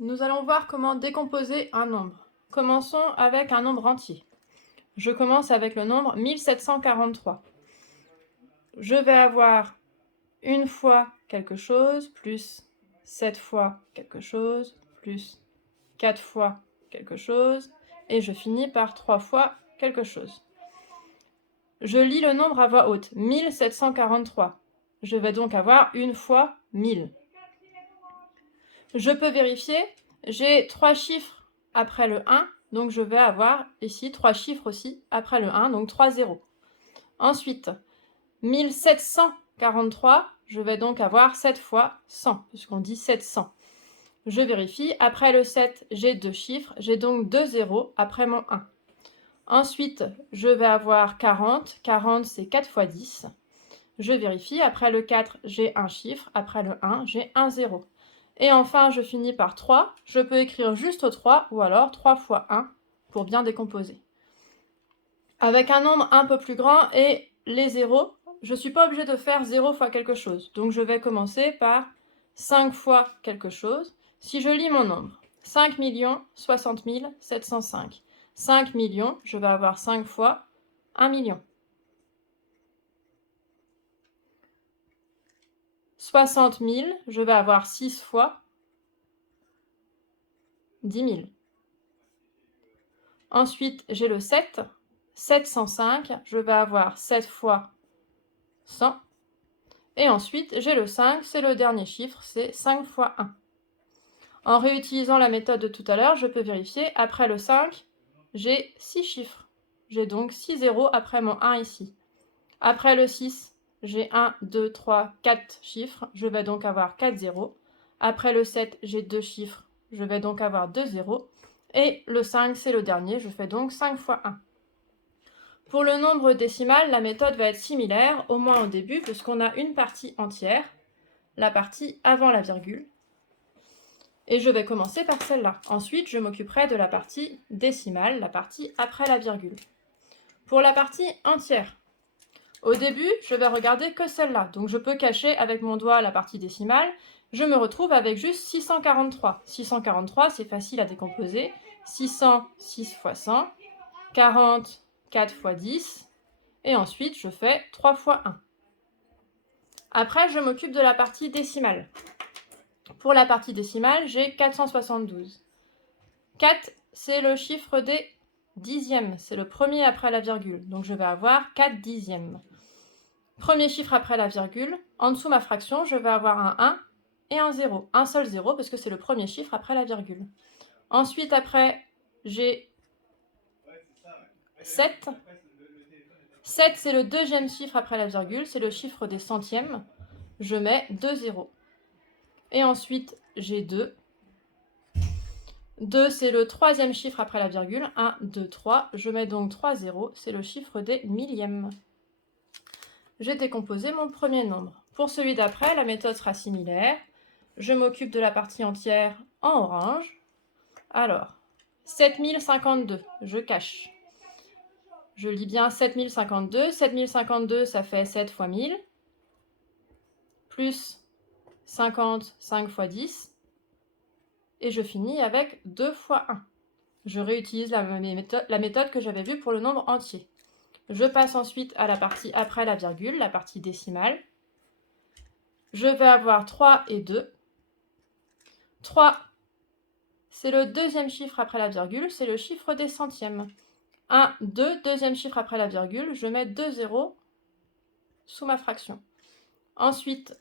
Nous allons voir comment décomposer un nombre. Commençons avec un nombre entier. Je commence avec le nombre 1743. Je vais avoir une fois quelque chose, plus 7 fois quelque chose, plus 4 fois quelque chose, et je finis par 3 fois quelque chose. Je lis le nombre à voix haute, 1743. Je vais donc avoir une fois 1000. Je peux vérifier, j'ai 3 chiffres après le 1, donc je vais avoir ici 3 chiffres aussi après le 1, donc 3 zéros. Ensuite, 1743, je vais donc avoir 7 fois 100, puisqu'on dit 700. Je vérifie, après le 7, j'ai 2 chiffres, j'ai donc 2 zéros après mon 1. Ensuite, je vais avoir 40, 40 c'est 4 fois 10. Je vérifie, après le 4, j'ai un chiffre, après le 1, j'ai un zéro. Et enfin, je finis par 3. Je peux écrire juste 3 ou alors 3 fois 1 pour bien décomposer. Avec un nombre un peu plus grand et les zéros, je ne suis pas obligée de faire 0 fois quelque chose. Donc je vais commencer par 5 fois quelque chose. Si je lis mon nombre, 5 60 705. 5 millions, je vais avoir 5 fois 1 million. 60 000, je vais avoir 6 fois 10 000. Ensuite, j'ai le 7. 705, je vais avoir 7 fois 100. Et ensuite, j'ai le 5, c'est le dernier chiffre, c'est 5 fois 1. En réutilisant la méthode de tout à l'heure, je peux vérifier, après le 5, j'ai 6 chiffres. J'ai donc 6 zéros après mon 1 ici. Après le 6, j'ai 1, 2, 3, 4 chiffres, je vais donc avoir 4 zéros. Après le 7, j'ai 2 chiffres, je vais donc avoir 2 zéros. Et le 5, c'est le dernier, je fais donc 5 fois 1. Pour le nombre décimal, la méthode va être similaire, au moins au début, puisqu'on a une partie entière, la partie avant la virgule. Et je vais commencer par celle-là. Ensuite, je m'occuperai de la partie décimale, la partie après la virgule. Pour la partie entière, au début, je vais regarder que celle-là. Donc je peux cacher avec mon doigt la partie décimale. Je me retrouve avec juste 643. 643, c'est facile à décomposer. 600, 6 fois 100. 40, 4 fois 10. Et ensuite, je fais 3 fois 1. Après, je m'occupe de la partie décimale. Pour la partie décimale, j'ai 472. 4, c'est le chiffre des dixièmes. C'est le premier après la virgule. Donc je vais avoir 4 dixièmes. Premier chiffre après la virgule. En dessous ma fraction, je vais avoir un 1 et un 0. Un seul 0 parce que c'est le premier chiffre après la virgule. Ensuite, après, j'ai 7. 7, c'est le deuxième chiffre après la virgule. C'est le chiffre des centièmes. Je mets 2 zéros. Et ensuite, j'ai 2. 2, c'est le troisième chiffre après la virgule. 1, 2, 3. Je mets donc 3 zéros. C'est le chiffre des millièmes. J'ai décomposé mon premier nombre. Pour celui d'après, la méthode sera similaire. Je m'occupe de la partie entière en orange. Alors, 7052, je cache. Je lis bien 7052. 7052, ça fait 7 fois 1000. Plus 50, 5 fois 10. Et je finis avec 2 fois 1. Je réutilise la méthode que j'avais vue pour le nombre entier. Je passe ensuite à la partie après la virgule, la partie décimale. Je vais avoir 3 et 2. 3, c'est le deuxième chiffre après la virgule, c'est le chiffre des centièmes. 1, 2, deuxième chiffre après la virgule, je mets 2 zéros sous ma fraction. Ensuite,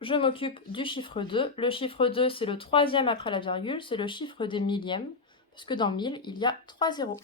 je m'occupe du chiffre 2. Le chiffre 2, c'est le troisième après la virgule, c'est le chiffre des millièmes, parce que dans 1000, il y a 3 zéros.